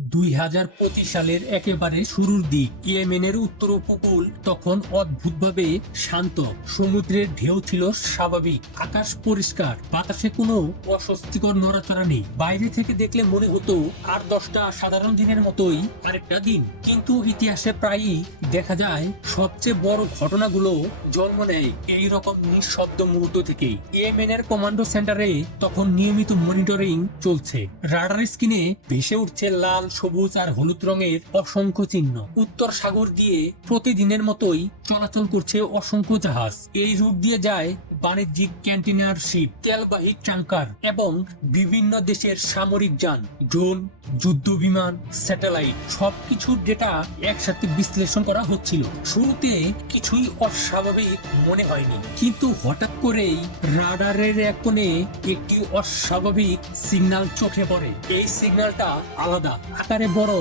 দুই হাজার পঁচিশ সালের একেবারে শুরুর দিক। ইয়েমেনের উত্তর উপকূল তখন অদ্ভুতভাবে শান্ত। সমুদ্রের ঢেউ ছিল স্বাভাবিক। আকাশ পরিষ্কার। বাতাসে কোনো অস্বস্তিকর নড়াচড়া নেই। বাইরে থেকে দেখলে মনে হতো আর দশটা সাধারণ দিনের মতোই আরেকটা দিন। কিন্তু ইতিহাসে প্রায়ই দেখা যায়, সবচেয়ে বড় ঘটনাগুলো জন্ম নেয় এই রকম নিঃশব্দ মুহূর্ত থেকেই। ইয়েমেনের কমান্ডো সেন্টারে তখন নিয়মিত মনিটরিং চলছে। রাডার স্ক্রিনে ভেসে উঠছে লাল সবুজ আর হলুদ রঙের অসংখ্য চিহ্ন। উত্তর সাগর দিয়ে প্রতিদিনের মতোই চলাচল করছে অসংখ্য জাহাজ। এই রুট দিয়ে যায় বাণিজ্যিক ক্যান্টিনার শিপ তেলবাহী ট্যাঙ্কার এবং বিভিন্ন দেশের সামরিক যান, ড্রোন, যুদ্ধ বিমান, স্যাটেলাইট সবকিছুর ডেটা একসাথে বিশ্লেষণ করা হচ্ছিল। শুরুতে কিছুই অস্বাভাবিক মনে হয়নি। কিন্তু হঠাৎ করেই রাডারের এক কোণে একটি অস্বাভাবিক সিগন্যাল চোখে পড়ে। এই সিগন্যালটা আলাদা আকারে বড়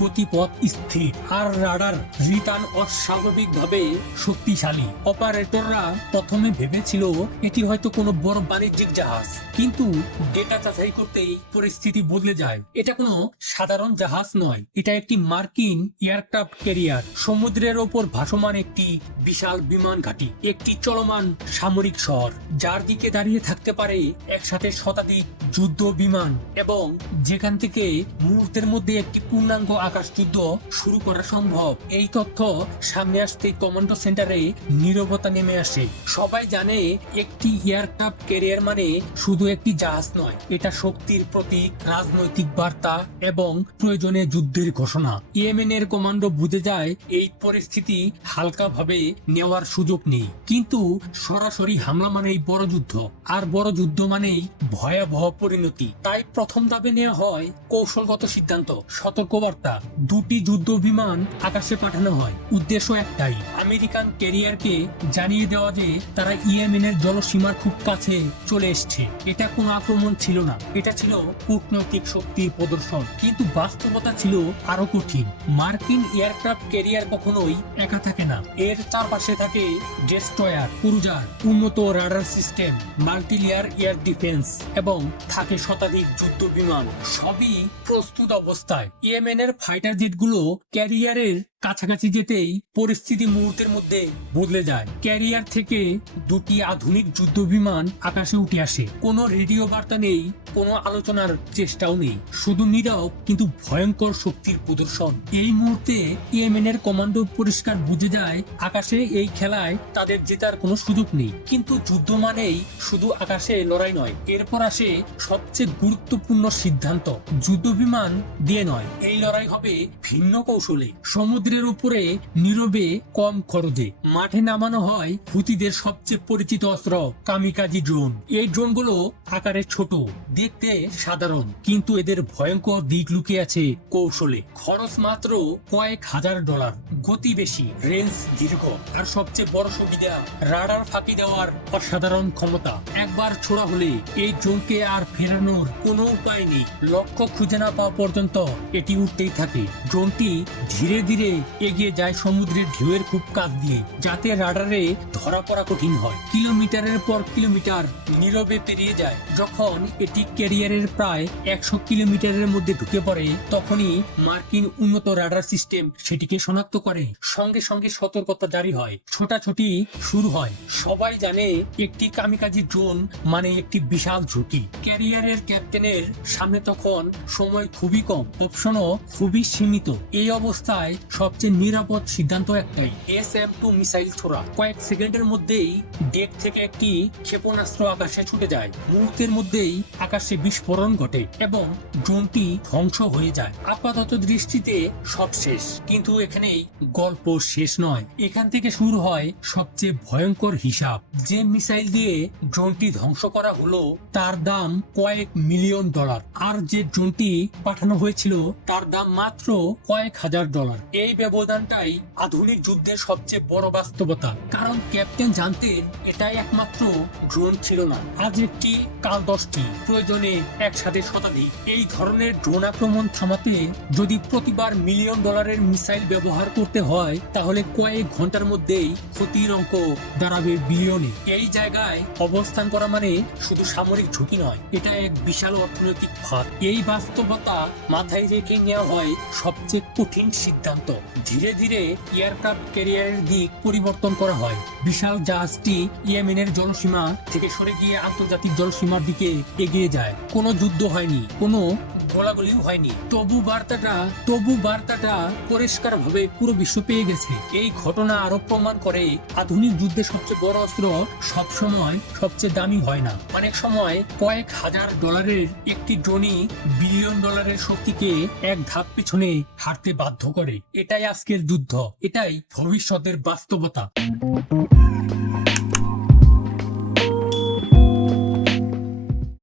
গতিপথ স্থির। আর রাডার রিটার্ন অস্বাভাবিকভাবে শক্তিশালী। অপারেটররা প্রথমে ভেবেছিল এটি হয়তো কোনো বড় বাণিজ্যিক জাহাজ। কিন্তু ডেটা যাচাই করতেই পরিস্থিতি বদলে যায়। এটা কোনো সাধারণ জাহাজ নয়। এটা একটি মার্কিন এয়ারক্রাফট ক্যারিয়ার। সমুদ্রের ওপর ভাসমান একটি বিশাল বিমান ঘাঁটি। একটি চলমান সামরিক শহর, যার দিকে দাঁড়িয়ে থাকতে পারে একসাথে শতাধিক যুদ্ধ বিমান এবং যেখান থেকে মুহূর্তের মধ্যে একটি পূর্ণাঙ্গ আকাশ যুদ্ধ শুরু করা সম্ভব। এই তথ্য সামনে আসতে কমান্ডো সেন্টারে নীরবতা নেমে আসে। সবাই জানে একটি এয়ারক্রাফট ক্যারিয়ার মানে শুধু একটি জাহাজ নয়, এটা শক্তির প্রতীক, রাজনৈতিক বার্তা এবং প্রয়োজনে যুদ্ধের ঘোষণা। ইয়েমেনের কমান্ডো বুঝে যায়, এই পরিস্থিতি হালকাভাবে নেওয়ার সুযোগ নেই। কিন্তু সরাসরি হামলা মানেই বড় যুদ্ধ, আর বড় যুদ্ধ মানেই ভয়াবহ পরিণতি। তাই প্রথম ধাপে নেওয়া হয় কৌশলগত সিদ্ধান্ত, সতর্কবার্তা। দুটি যুদ্ধ বিমান আকাশে পাঠানো হয়। উদ্দেশ্য একটাই, আমেরিকান ক্যারিয়ারকে জানিয়ে দেওয়া যে তারা ইয়েমেনের জলসীমার খুব কাছে চলে এসছে। এটা কোনো আক্রমণ ছিল না। এটা ছিল কূটনৈতিক শক্তির প্রদর্শন। কিন্তু বাস্তবতা ছিল আরও কঠিন। মার্কিন এয়ারক্রাফট ক্যারিয়ার কখনোই একা থাকে না। এর চারপাশে থাকে ডেস্ট্রয়ার, ক্রুজার, উন্নত radar system, multilayer air defence এবং থাকে শতাধিক যুদ্ধ বিমান। সবই প্রস্তুত অবস্থায়। ইয়েমেনের ফাইটার জেটগুলো ক্যারিয়ারের কাছাকাছি যেতেই পরিস্থিতি মুহূর্তের মধ্যে বদলে যায়। ক্যারিয়ার থেকে দুটি আধুনিক যুদ্ধ বিমান আকাশে উঠে আসে। কোনো রেডিও বার্তা নেই, কোনো আলোচনার চেষ্টাও নেই। শুধু নীরব কিন্তু ভয়ঙ্কর শক্তির প্রদর্শন। এই মুহূর্তে ইয়েমেনের কমান্ডো পরিষ্কার বুঝে যায়, আকাশে এই খেলায় তাদের জেতার কোনো সুযোগ নেই। কিন্তু যুদ্ধ মানেই শুধু আকাশে লড়াই নয়, এরপর আসে সবচেয়ে গুরুত্বপূর্ণ সিদ্ধান্ত। যুদ্ধ বিমান দিয়ে নয়, এই লড়াই হবে ভিন্ন কৌশলে। সমুদ্রের উপরে নীরবে কম খরচে মাঠে নামানো হয় হুতিদের সবচেয়ে পরিচিত অস্ত্র, কামিকাজি ড্রোন। এই ড্রোনগুলো আকারে ছোট, দেখতে সাধারণ, কিন্তু এদের ভয়ঙ্কর দিক লুকিয়ে আছে কৌশলে। খরচ মাত্র কয়েক হাজার ডলার, গতি বেশি রেঞ্জ দীর্ঘ। আর সবচেয়ে বড় সুবিধা, রাডার ফাঁকি দেওয়ার অসাধারণ ক্ষমতা। একবার ছোড়া হলে এই ড্রোনকে আর ফেরানোর কোনো উপায় নেই। লক্ষ্য খুঁজে না পাওয়া পর্যন্ত এটি উঠতেই থাকে। ড্রোনটি ধীরে ধীরে এগিয়ে যায় সমুদ্রের ঢেউয়ের খুব কাছ দিয়ে, যাতে রাডারে ধরা পড়া কঠিন হয়। কিলোমিটারের পর কিলোমিটার নীরবে পেরিয়ে যায়। যখন এটি ক্যারিয়ারের প্রায় একশো কিলোমিটারের মধ্যে ঢুকে পড়ে, তখনই মার্কিন উন্নত রাডার সিস্টেম সেটিকে শনাক্ত করে। সঙ্গে সঙ্গে সতর্কতা জারি হয়। ছোটাছুটি শুরু হয়। সবাই জানে একটি কামিকাজি ড্রোন মানে একটি বিশাল ঝুঁকি। ক্যারিয়ারের ক্যাপ্টেনের সামনে তখন সময় খুবই কম। অপশনও খুবই সীমিত। এই অবস্থায় সবচেয়ে নিরাপদ সিদ্ধান্ত একটাই। এস এম টু মিসাইল ছোড়া। কয়েক সেকেন্ডের মধ্যেই ডেক থেকে একটি ক্ষেপণাস্ত্র আকাশে ছুটে যায়। মুহূর্তের মধ্যেই আকাশে বিস্ফোরণ ঘটে এবং ড্রোনটি ধ্বংস হয়ে যায়। আপাতত দৃষ্টিতে সব শেষ। কিন্তু এখানেই গল্প শেষ নয়। এখান থেকে শুরু হয় সবচেয়ে ভয়ঙ্কর হিসাব। যে মিসাইল দিয়ে ড্রোনটি ধ্বংস করা হলো, তার দাম কয়েক মিলিয়ন ডলার। আর যে ড্রোনটি পাঠানো হয়েছিল, তার দাম মাত্র কয়েক হাজার ডলার। এই ব্যবধানটাই আধুনিক যুদ্ধের সবচেয়ে বড় বাস্তবতা। কারণ ক্যাপ্টেন জানতেন এটাই একমাত্র ড্রোন ছিল না। আজ একটি কাল দশটি। প্রয়োজনে একসাথে শতাধিক। এই ধরনের ড্রোন আক্রমণ থামাতে যদি প্রতিবার মিলিয়ন ডলারের মিসাইল ব্যবহার করতে হয়, তাহলে কয়েক ঘণ্টার মধ্যেই ক্ষতির অঙ্ক দাঁড়াবে বিলিয়নে। এই জায়গায় অবস্থান করা মানে শুধু সামরিক ঝুঁকি নয়, এটা এক বিশাল অর্থনৈতিক ফাঁদ। এই বাস্তবতা মাথায় রেখে নেওয়া হয় সবচেয়ে কঠিন সিদ্ধান্ত। ধীরে ধীরে এয়ারক্রাফট ক্যারিয়ারের দিক পরিবর্তন করা হয়। বিশাল জাহাজটি ইয়েমেনের জলসীমা থেকে সরে গিয়ে আন্তর্জাতিক জলসীমার দিকে এগিয়ে যায়। কোনো যুদ্ধ হয়নি। কোনো গোলাগুলিও হয়নি। তবু বার্তাটা তবু বার্তাটা পরিষ্কার ভাবে পুরো বিশ্ব পেয়ে গেছে। এই ঘটনা আরও প্রমাণ করে আধুনিক যুদ্ধে সবচেয়ে বড় অস্ত্র সবসময় সবচেয়ে দামি হয় না। অনেক সময় কয়েক হাজার ডলারের একটি ড্রোনই বিলিয়ন ডলারের শক্তিকে এক ধাপ পিছনে হারতে বাধ্য করে। এটাই আজকের যুদ্ধ। এটাই ভবিষ্যতের বাস্তবতা।